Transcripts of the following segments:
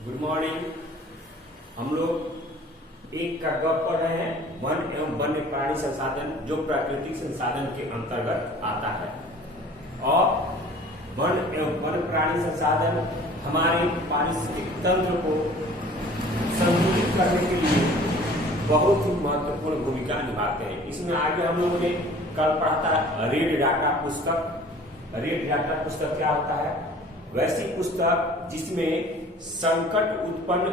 Good morning. हम लोग एक का गप पढ़ रहे हैं, वन एवं वन्य प्राणी संसाधन, जो प्राकृतिक संसाधन के अंतर्गत आता है। और वन एवं वन्य प्राणी संसाधन हमारे पारिस्थितिक तंत्र को संतुलित करने के लिए बहुत ही महत्वपूर्ण भूमिका निभाते हैं। इसमें आगे हम लोगों ने कल पढ़ा था रेड डाटा पुस्तक। रेड डाटा पुस्तक क्या होता है? वैसी पुस्तक जिसमें संकट उत्पन्न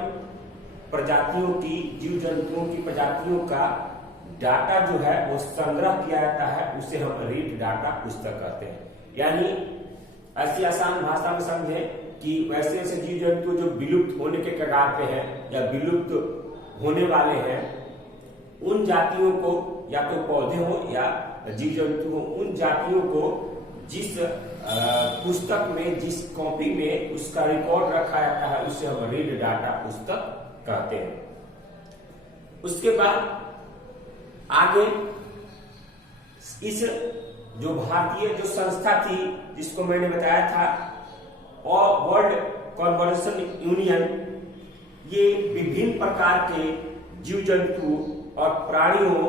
प्रजातियों की, जीव जंतुओं की प्रजातियों का डाटा जो है वो संग्रह किया जाता है, उसे हम रेड डाटा पुस्तक कहते हैं। यानी ऐसी आसान भाषा में समझे कि वैसे ऐसे जीव जंतु जो विलुप्त होने के कगार पे हैं या विलुप्त होने वाले हैं, उन जातियों को, या तो पौधे हो या जीव जंतु हो, उन जातियों को जिस पुस्तक में, जिस कॉपी में उसका रिकॉर्ड रखा जाता है, उसे हम रेड डाटा पुस्तक कहते हैं। उसके बाद आगे इस जो भारतीय जो संस्था थी, जिसको मैंने बताया था, और वर्ल्ड कन्जर्वेशन यूनियन, ये विभिन्न प्रकार के जीव जंतु और प्राणियों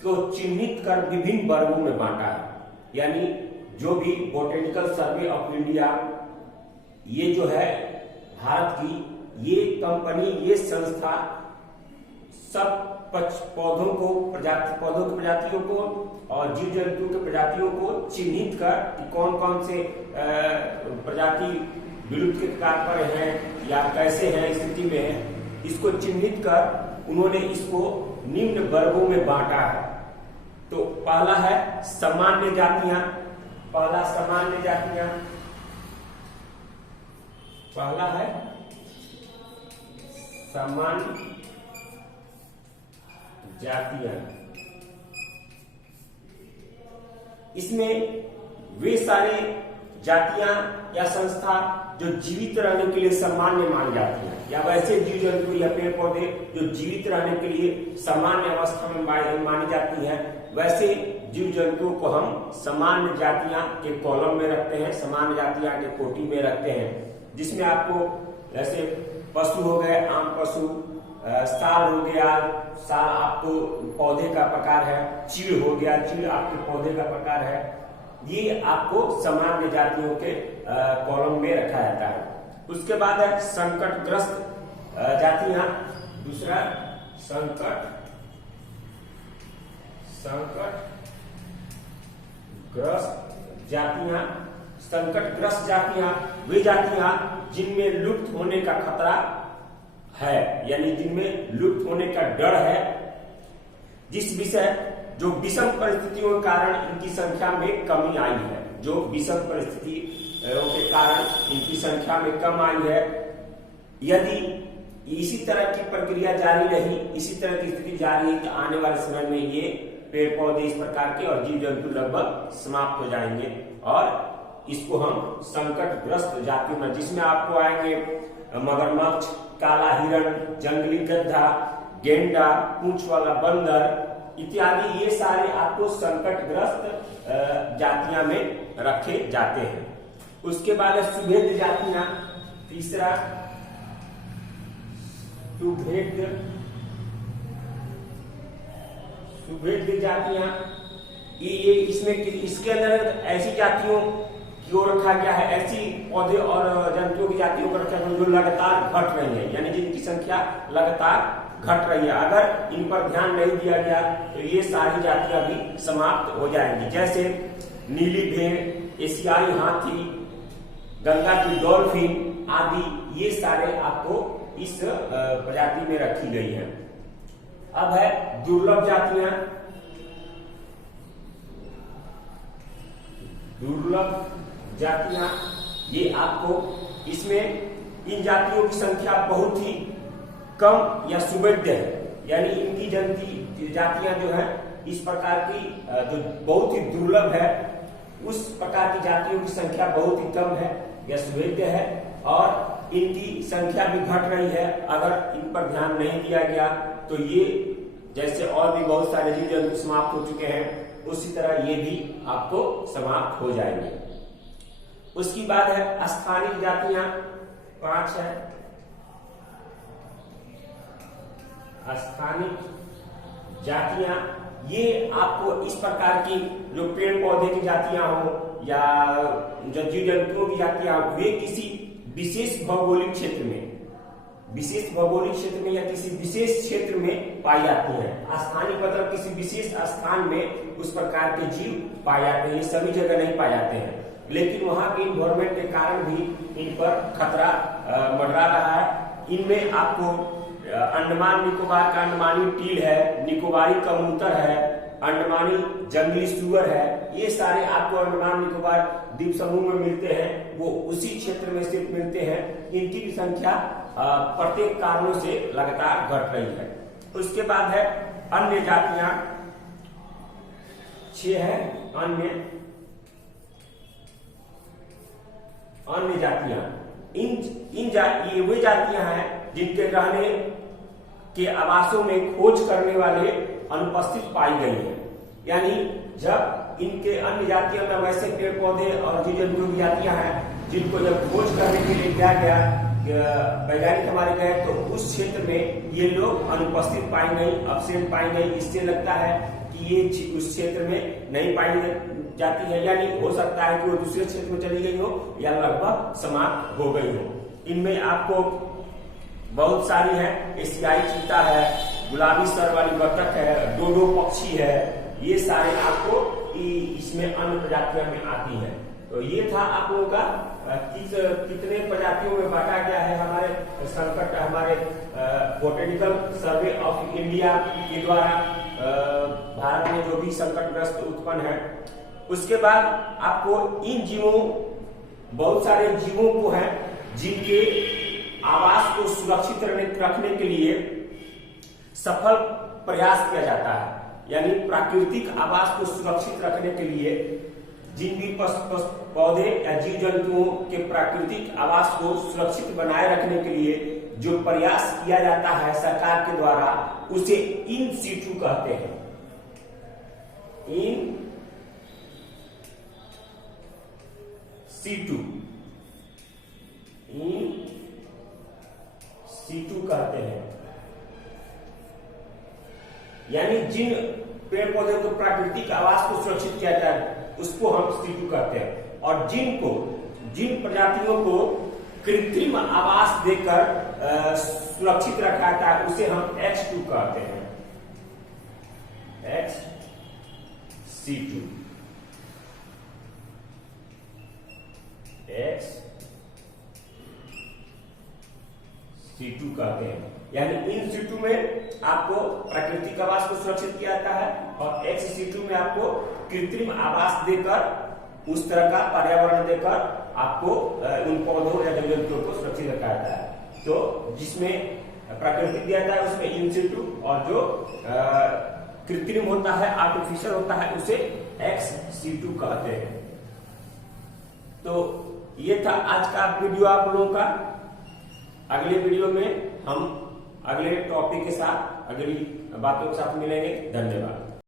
को चिन्हित कर विभिन्न वर्गों में बांटा है। यानी जो भी बोटेनिकल सर्वे ऑफ इंडिया, ये जो है भारत की, ये कंपनी, ये संस्था सब पौधों को, पौधों की प्रजातियों को और जीव जंतु के प्रजातियों को चिन्हित कर कि कौन कौन से प्रजाति विलुप्त के कगार पर हैं या कैसे हैं, स्थिति में है, इसको चिन्हित कर उन्होंने इसको निम्न वर्गों में बांटा है। तो पहला है सामान्य जातियां। पहला सामान्य जातियां, पहला है सामान्य जातियां। इसमें वे सारे जातियां या संस्था जो जीवित रहने के लिए सामान्य मानी जाती है, या वैसे जीव जंतु या पेड़ पौधे जो जीवित रहने के लिए सामान्य अवस्था में मानी जाती है, वैसे जीव जंतुओं को हम सामान्य जातियां के कॉलम में रखते हैं, सामान्य जातियां के कोटि में रखते हैं। जिसमें आपको जैसे पशु हो गए, आम पशु, साल हो गया, साल आपको पौधे का प्रकार है, चीड़ हो गया, चीड़ आपके पौधे का प्रकार है, ये आपको सामान्य जातियों के कॉलम में रखा जाता है। उसके बाद है संकटग्रस्त जातियां। दूसरा संकटग्रस्त जातियां। संकटग्रस्त जातियां वे जातियां जिनमें लुप्त होने का खतरा है, यानी जिनमें लुप्त होने का डर है, जिस विषय जो विषम परिस्थितियों के कारण इनकी संख्या में कमी आई है, जो विषम परिस्थितियों के कारण इनकी संख्या में कम आई है। यदि इसी तरह की प्रक्रिया जारी रही, इसी तरह की स्थिति जारी रही, तो आने वाले समय में ये पेड़ पौधे इस प्रकार के और जीव जंतु लगभग समाप्त हो जाएंगे। और इसको हम संकटग्रस्त जातियों में, जिसमें आपको आएंगे मगरमच्छ, काला हिरण, जंगली गधा, गेंडा, पूंछ वाला बंदर इत्यादि, ये सारे आपको संकटग्रस्त जातियां में रखे जाते हैं। उसके बाद सुभेद्य जातियां। तीसरा सुभेद्य जातियां, ये इसमें इसके अंदर ऐसी जातियों की ओर रखा गया है, ऐसी पौधे और जंतुओं की जातियों को रखा गया जो लगातार घट रही है, यानी जिनकी संख्या लगातार घट रही है। अगर इन पर ध्यान नहीं दिया गया तो ये सारी जातियां भी समाप्त हो जाएंगी। जैसे नीली भेड़, एशियाई हाथी, गंगा की डॉल्फिन आदि, ये सारे आपको इस प्रजाति में रखी गई हैं। अब है दुर्लभ जातियां। दुर्लभ जातियां, ये आपको, इसमें इन जातियों की संख्या बहुत ही कम या सुभेद्य है, यानी इनकी जातियां जो है इस प्रकार की जो बहुत ही दुर्लभ है, उस प्रकार की जातियों की संख्या बहुत ही कम है या सुभेद्य है, और इनकी संख्या भी घट रही है। अगर इन पर ध्यान नहीं दिया गया तो ये, जैसे और भी बहुत सारे जीव जंतु समाप्त हो चुके हैं, उसी तरह ये भी आपको समाप्त हो जाएंगे। उसकी बात है स्थानिक जातियां, 5 है। स्थानिक जातियां, ये आपको इस प्रकार की जो पेड़ पौधे की जातियां हो या जो जीव जंतुओं की जातियां, वे किसी विशेष भौगोलिक क्षेत्र में या किसी विशेष क्षेत्र में पाई जाती हैं। स्थानिक मतलब किसी विशेष स्थान में उस प्रकार के जीव पाए जाते हैं, ये सभी जगह नहीं पाए जाते हैं, लेकिन वहां के इन्वायरमेंट के कारण भी इन पर खतरा मंडरा रहा है। इनमें आपको अंडमान निकोबार का अंडमानी टील है, निकोबारी कबूतर है, अंडमानी जंगली सुअर है, ये सारे आपको अंडमान निकोबार द्वीप समूह में मिलते हैं, वो उसी क्षेत्र में स्थित मिलते हैं। इनकी भी संख्या प्रत्येक कारणों से लगातार घट रही है। उसके बाद है अन्य जातियां, 6 है अन्य जातियां। ये वे जातियां हैं जिनके रहने के आवासों में खोज करने वाले अनुपस्थित पाई गई है। यानी जब इनके अन्य जातियों में वैसे पेड़ पौधे और जीव जंतु की जातियां हैं जिनको जब खोज करने के लिए किया गया, वैज्ञानिक हमारे गए, तो उस क्षेत्र में ये लोग अनुपस्थित पाई गई, अब्सेंट पाई गई। इससे लगता है कि ये उस क्षेत्र में नहीं पाई जाती है, यानी हो सकता है कि वो दूसरे क्षेत्र में चली गई हो या लगभग समाप्त हो गई हो। इनमें आपको बहुत सारी है, एशियाई चीता है, गुलाबी सर वाली बतख है, डोडो पक्षी है, ये सारे आपको इसमें अन्य प्रजातियों में आती है। तो ये था आप लोगों का कितने प्रजातियों में बांटा गया है हमारे संकट, हमारे बोटेनिकल सर्वे ऑफ इंडिया के द्वारा भारत में जो भी संकटग्रस्त उत्पन्न है। उसके बाद आपको इन जीवों, बहुत सारे जीवों को है जिनके आवास को सुरक्षित रखने के लिए सफल प्रयास किया जाता है, यानी प्राकृतिक आवास को सुरक्षित रखने के लिए जिन भी पौधे या जीव जंतुओं के प्राकृतिक आवास को सुरक्षित बनाए रखने के लिए जो प्रयास किया जाता है सरकार के द्वारा, उसे इन सीटू कहते हैं। इन सीटू कहते हैं, यानी जिन पेड़ पौधे को प्राकृतिक आवास को सुरक्षित किया जाए उसको हम सीटू कहते हैं, और जिन प्रजातियों को कृत्रिम आवास देकर सुरक्षित रखा जाता है उसे हम X2 कहते हैं। X2 कहते हैं, यानी इन सीटू में आपको प्राकृतिक आवास को सुरक्षित किया जाता है और X2 में आपको कृत्रिम आवास देकर, उस तरह का पर्यावरण देकर आपको उन पौधों या जंगल को सुरक्षित रखा जाता है। तो जिसमें प्राकृतिक दिया जाता है उसमें इन सीटू, और जो कृत्रिम होता है, आर्टिफिशियल होता है, उसे X2 कहते हैं। तो ये था आज का वीडियो आप लोगों का। अगले वीडियो में हम अगले टॉपिक के साथ, अगली बातों के साथ मिलेंगे। धन्यवाद।